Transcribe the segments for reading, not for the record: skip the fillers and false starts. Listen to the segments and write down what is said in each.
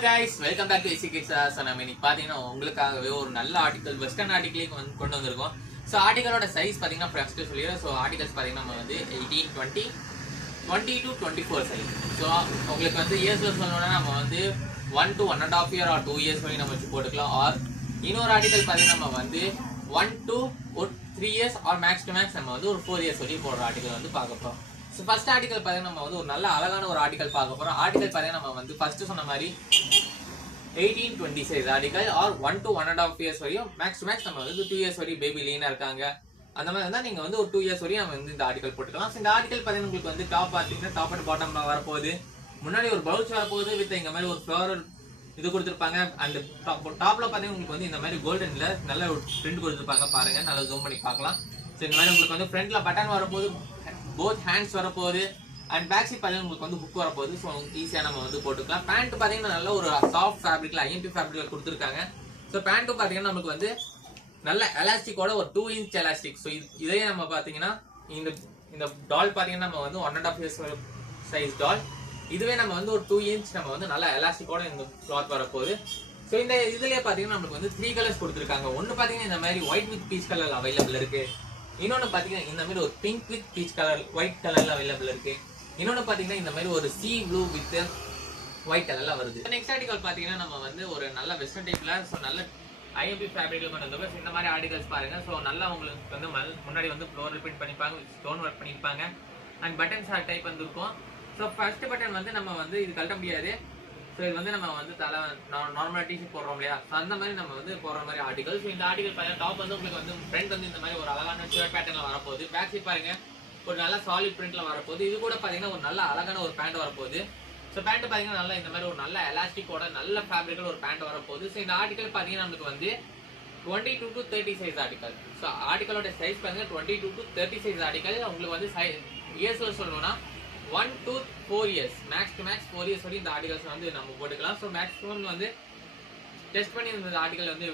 guys, welcome back to Easy Kids. நம்ம இன்னைக்கு பாத்தீங்கன்னா உங்களுக்காகவே ஒரு நல்ல ஆர்டிகல் வெஸ்டர்ன் ஆர்டிகலே கொண்டு வந்திருக்கோம். சோ ஆர்டிகலோட சைஸ் பாத்தீங்கன்னா ஃபர்ஸ்ட் சொல்லிடுறேன். சோ ஆர்டிகல்ஸ் பாத்தீங்கன்னா நம்ம வந்து 18, 20, 20 to 24 சைஸ். சோ உங்களுக்கு வந்து இயர்ஸ்ல சொல்லணும்னா நம்ம வந்து 1 to 1.5 year or 2 years வரை நம்ம வச்சு போட்டுக்கலாம். ஆர் இன்னொரு ஆர்டிகல் பாத்தீங்கன்னா நம்ம வந்து 1 to 3 years or max to max நம்ம வந்து ஒரு 4 years வரை போடுற ஆர்டிகல் வந்து பார்க்க போறோம். ஸோ ஃபர்ஸ்ட் ஆர்டிகல் பார்த்தீங்கன்னா நம்ம வந்து ஒரு நல்ல அழகான ஒரு ஆர்டிகல் பார்க்க போகிறோம். ஆர்டிகல் பார்த்தீங்கன்னா நம்ம வந்து ஃபர்ஸ்ட் சொன்ன மாதிரி 18-20 size article are 1 to 1.5 years வரையும் மேக்ஸ் டு மேக்ஸ் நம்ம வந்து 2 years வரையும் பேபி லீனாக இருக்காங்க. அந்த மாதிரி இருந்தால் நீங்கள் வந்து ஒரு 2 years வரையும் நம்ம வந்து இந்த ஆர்டிகல் போட்டுக்கலாம். ஸோ இந்த ஆர்டிகல் பார்த்தீங்கன்னா உங்களுக்கு வந்து டாப் பார்த்தீங்கன்னா டாப் அண்ட் பாட்டம் வரப்போகுது. முன்னாடி ஒரு பவுச் வரப்போகுது வித் இந்த மாதிரி ஒரு ஃப்ளோரல் இது கொடுத்துருப்பாங்க. அந்த டாப்ல பார்த்தீங்கன்னா உங்களுக்கு வந்து இந்த மாதிரி கோல்டன்ல நல்ல ஒரு பிரிண்ட் கொடுத்துருப்பாங்க. பாருங்க, நல்லா ஜூம் பண்ணி பார்க்கலாம். ஸோ இந்த மாதிரி உங்களுக்கு வந்து ஃப்ரண்ட்ல பட்டன் வரப்போகுது, போத் ஹேண்ட்ஸ் வரப்போகுது அண்ட் பேக் சைட் பார்த்தீங்கன்னா உங்களுக்கு வந்து ஹுக் வரப்போகுது. ஸோ ஈஸியாக நம்ம வந்து போட்டுக்கலாம். பேண்ட் பார்த்தீங்கன்னா நல்ல ஒரு சாஃப்ட் ஃபேப்ரிக்ல ஐஎம்பி ஃபேப்ரிக்ல கொடுத்துருக்காங்க. ஸோ பேண்ட்டும் பார்த்தீங்கன்னா நமக்கு வந்து நல்ல எலாஸ்டிக்கோட ஒரு 2 inch எலாஸ்டிக். ஸோ இதே நம்ம பார்த்தீங்கன்னா இந்த டால் பார்த்தீங்கன்னா நம்ம வந்து 1.5 years சைஸ் டால். இதுவே நம்ம வந்து ஒரு 2 inch நம்ம வந்து நல்ல எலாஸ்டிக்கோட இந்த கிளாத் வரப்போகுது. ஸோ இந்த இதுலயே பார்த்தீங்கன்னா நம்மளுக்கு வந்து 3 கலர்ஸ் கொடுத்துருக்காங்க. ஒன்று பார்த்தீங்கன்னா இந்த மாதிரி white with peach colour available இருக்கு. இன்னொன்று பார்த்தீங்கன்னா இந்த மாதிரி ஒரு pink with peach colour white கலர்ல அவைலபிள் இருக்கு. இன்னொன்று பார்த்தீங்கன்னா இந்த மாதிரி ஒரு சி ப்ளூ வித் ஒயிட் கலர்ல வருது. நெக்ஸ்ட் ஆர்டிகல் பார்த்தீங்கன்னா நம்ம வந்து ஒரு நல்ல வெஸ்டர்ன் டைப்ல ஸோ நல்ல ஐஎம்பி ஃபேப்ரிக்ல கொண்டு வந்திருக்கோம். இந்த மாதிரி ஆர்டிகல்ஸ் பாருங்க. ஸோ நல்லா உங்களுக்கு வந்து முன்னாடி வந்து ஃப்ளோரல் பிரிண்ட் பண்ணிப்பாங்க, ஸ்டோன் ஒர்க் பண்ணியிருப்பாங்க அண்ட் பட்டன்ஸ் டைப் வந்துருக்கும். ஸோ ஃபர்ஸ்ட் பட்டன் வந்து நம்ம வந்து இது கழட்ட முடியாது. ஸோ இது வந்து நம்ம வந்து தலை நார்மலாக டிஷர்ட் போடுறோம் இல்லையா, ஸோ அந்த மாதிரி நம்ம வந்து போடுற மாதிரி ஆர்டிகல். ஸோ இந்த ஆர்டிகல் பார்த்தீங்கன்னா டாப் வந்து உங்களுக்கு வந்து ஃப்ரண்ட் வந்து இந்த மாதிரி ஒரு அழகான ஷர்ட் பேட்டர்ல வரப்போகுது. பேக் சைட் பாருங்க ஒரு நல்ல சாலிட் பிரிண்ட்ல வரப்போகுது. இது கூட பார்த்தீங்கன்னா ஒரு நல்ல அழகான ஒரு பேண்ட் வரப்போகுது. ஸோ பேண்ட் பார்த்தீங்கன்னா நல்லா இந்த மாதிரி ஒரு நல்ல எலாஸ்டிக்கோட நல்ல ஃபேப்ரிக்கோட ஒரு பேண்ட் வரப்போகுது. ஸோ இந்த ஆர்டிகல் பார்த்தீங்கன்னா நமக்கு வந்து 22 to 30 சைஸ் ஆர்டிகல். ஸோ ஆர்டிகலோட சைஸ் பார்த்தீங்கன்னா 22 to 30 சைஸ் ஆர்டிகல். உங்களுக்கு வந்து இயர்ஸ்ல சொல்லணும்னா 1 to 4 years max to max 4 years வரையும் இந்த ஆர்டிகல்ஸ் வந்து நம்ம போட்டுக்கலாம். ஸோ மேக்ஸிமம் வந்து டெஸ்ட் பண்ணி இந்த ஆர்டிகல் வந்து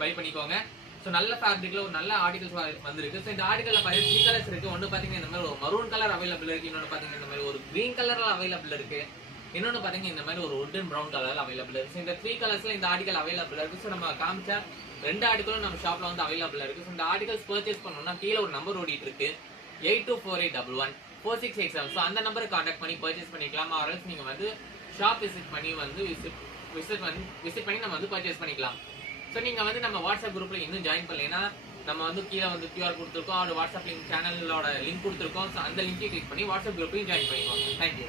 பை பண்ணிக்கோங்க. ஸோ நல்ல ஃபேப்ரிக்ல ஒரு நல்ல ஆர்டிகல்ஸ் வந்துருக்கு. ஸோ இந்த ஆர்டிகல்ல பார்த்தீங்கன்னா 3 கலர்ஸ் இருக்கு. ஒன்று பார்த்தீங்கன்னா இந்த மாதிரி ஒரு மரூன் கலர் அவைலபிள் இருக்கு. இன்னொன்று பார்த்தீங்கன்னா இந்த மாதிரி ஒரு கிரீன் கலர்ல அவைலபிள் இருக்கு. இன்னொன்று பார்த்தீங்கன்னா இந்த மாதிரி ஒரு வுட் ப்ரௌன் கலர்ல அவைலபிள் இருக்கு. ஸோ இந்த 3 கலர்ஸ்ல இந்த ஆர்டிகல் அவைலபிள் இருக்கு. ஸோ நம்ம காமிச்சா 2 ஆர்டிகலும் நம்ம ஷாப்ல வந்து அவைலபிள் இருக்கு. ஸோ இந்த ஆர்டிகல்ஸ் பர்ச்சேஸ் பண்ணணும்னா கீழே ஒரு நம்பர் ஓடிட்டு இருக்கு 824811 4687. ஸோ அந்த நம்பருக்கு கான்டாக்ட் பண்ணி பர்ச்சேஸ் பண்ணிக்கலாம். ஆர்எல்ஸ் நீங்கள் வந்து ஷாப் விசிட் பண்ணி வந்து விசிட் பண்ணி நம்ம வந்து பர்ச்சேஸ் பண்ணிக்கலாம். ஸோ நீங்கள் வந்து நம்ம வாட்ஸ்அப் குரூப்பில் இன்னும் ஜாயின் பண்ணலைன்னா நம்ம வந்து கீழே வந்து QR கொடுத்துருக்கோம். வாட்ஸ்அப் லிங்க் சேனலோட லிங்க் கொடுத்துருக்கோம். ஸோ அந்த லிங்க்கையும் கிளிக் பண்ணி வாட்ஸ்அப் குரூப்பையும் ஜாயின் பண்ணிக்கோங்க. தேங்க்யூ.